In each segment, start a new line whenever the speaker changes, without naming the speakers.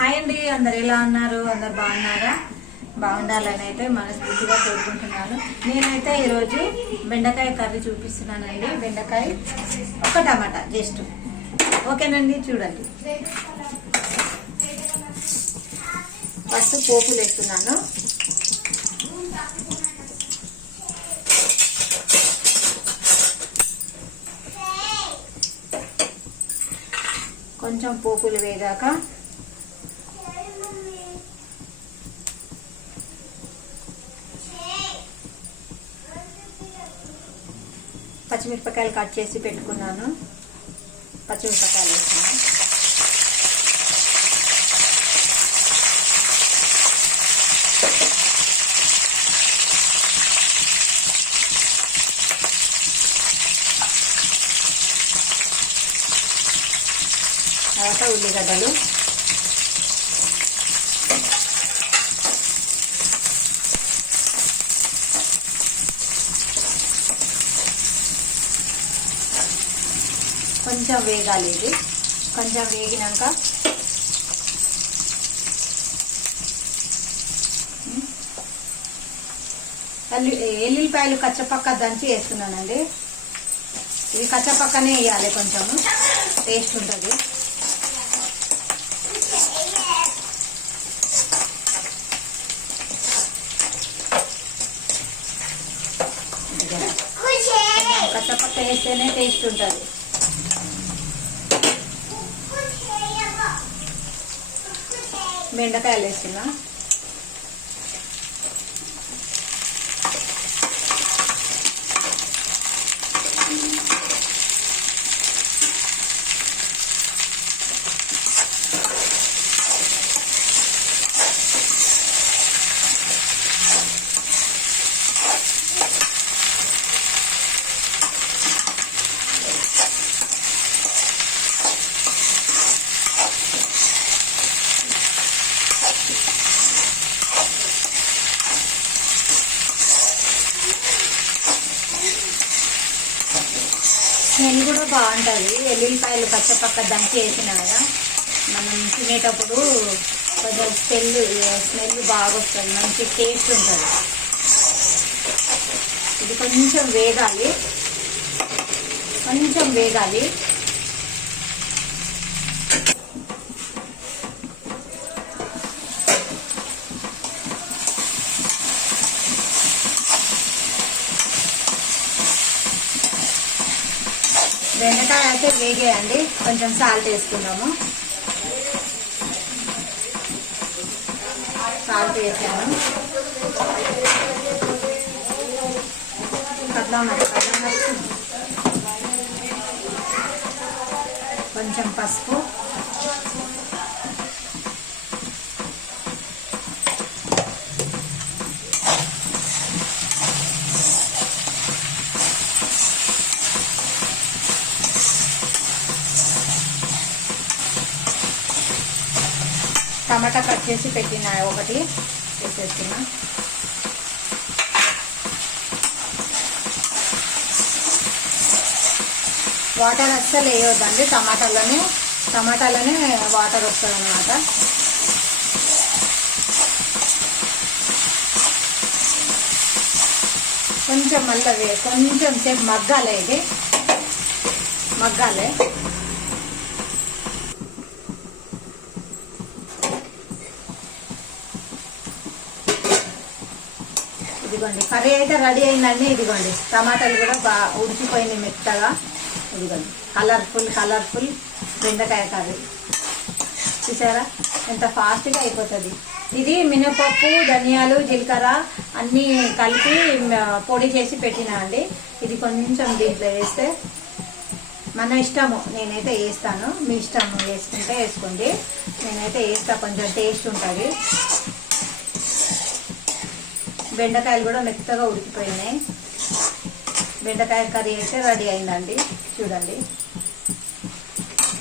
Hi అండి అందరు ఎలా ఉన్నారు? అందరు బాగున్నారా? బాగుండాలని అయితే మనస్ఫూర్తిగా కోరుకుంటున్నాను. నేనైతే ఈరోజు బెండకాయ కర్రీ చూపిస్తున్నానండి. బెండకాయ ఒక టమాటా జస్ట్ ఓకేనండి చూడండి. ఫస్ట్ పోపులు వేస్తున్నాను. కొంచెం పోపులు వేగాక పచ్చిమిరపకాయలు కట్ చేసి పెట్టుకున్నాను. పచ్చిమిరపకాయలు వేసాను తర్వాత ఉల్లిగడ్డలు. కొంచెం వేగాలి ఇది కొంచెం వేగినాక ఎల్లి ఎల్లుల్లిపాయలు కచ్చపక్క దంచి వేస్తున్నానండి. ఇది కచ్చపక్కనే వేయాలి కొంచెము టేస్ట్ ఉంటుంది. కచ్చపక్క వేస్తేనే టేస్ట్ ఉంటుంది. బెండకాయలు వేస్తున్నా స్మెల్ కూడా బాగుంటుంది ఎల్లుల్లిపాయలు పచ్చపక్క దంచి వేసిన కదా మనం తినేటప్పుడు కొంచెం స్మెల్ స్మెల్ బాగా వస్తుంది మంచి టేస్ట్ ఉంటుంది. ఇది కొంచెం వేగాలి. కొంచెం వేగాలి. బెండకాయ అయితే వేగేయండి. కొంచెం సాల్ట్ వేసుకుందాము. సాల్ట్ వేసాను కట్లా మరి కట్లా మరి కొంచెం పసుపు. టమాటా కట్ చేసి పెట్టిన ఒకటి వేసేస్తున్నా. వాటర్ అస్సలు వేయొద్దండి టమాటాలోనే టమాటాలోనే వాటర్ వస్తుంది అనమాట కొంచెం మళ్ళీ కొంచెం సేపు మగ్గాలి ఇది. మగ్గాలి. ఇదిగోండి కర్రీ అయితే రెడీ అయిందండి. ఇదిగోండి టమాటాలు కూడా బాగా ఉడికిపోయినాయి మెత్తగా. ఇదిగోండి కలర్ఫుల్ కలర్ఫుల్ బెండకాయ కర్రీ. చూసారా? ఎంత ఫాస్ట్గా అయిపోతుంది. ఇది మినపప్పు ధనియాలు జీలకర్ర అన్నీ కలిపి పొడి చేసి పెట్టినా అండి. ఇది కొంచెం దీంట్లో వేస్తే మన ఇష్టము. నేనైతే వేస్తాను. మీ ఇష్టము వేసుకుంటే వేసుకోండి. నేనైతే వేస్తా. కొంచెం టేస్ట్ ఉంటుంది. బెండకాయలు కూడా మెత్తగా ఉడికిపోయినాయి. బెండకాయ కర్రీ అయితే రెడీ అయిందండి. చూడండి.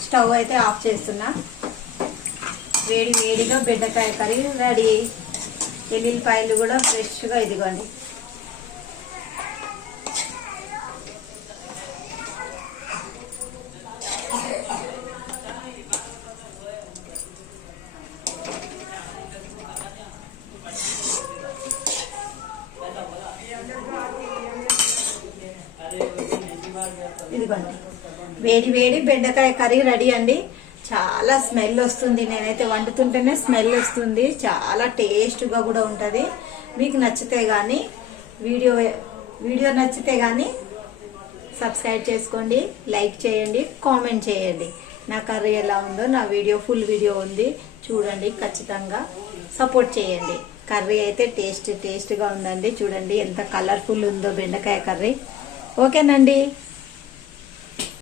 స్టవ్ అయితే ఆఫ్ చేస్తున్నా. వేడి వేడిగా బెండకాయ కర్రీ రెడీ. ఎల్లిపాయలు కూడా ఫ్రెష్గా ఇదిగోండి. ఇదిగోండి. వేడి వేడి బెండకాయ కర్రీ రెడీ అండి. చాలా స్మెల్ వస్తుంది. నేనైతే వండుతుంటేనే స్మెల్ వస్తుంది. చాలా టేస్ట్గా కూడా ఉంటుంది. మీకు నచ్చితే కానీ వీడియో వీడియో నచ్చితే కానీ సబ్స్క్రైబ్ చేసుకోండి లైక్ చేయండి కామెంట్ చేయండి. నా కర్రీ ఎలా ఉందో నా వీడియో ఫుల్ వీడియో ఉంది. చూడండి ఖచ్చితంగా సపోర్ట్ చేయండి. కర్రీ అయితే టేస్ట్ టేస్ట్గా ఉందండి. చూడండి ఎంత కలర్ఫుల్ ఉందో బెండకాయ కర్రీ. ఓకేనండి.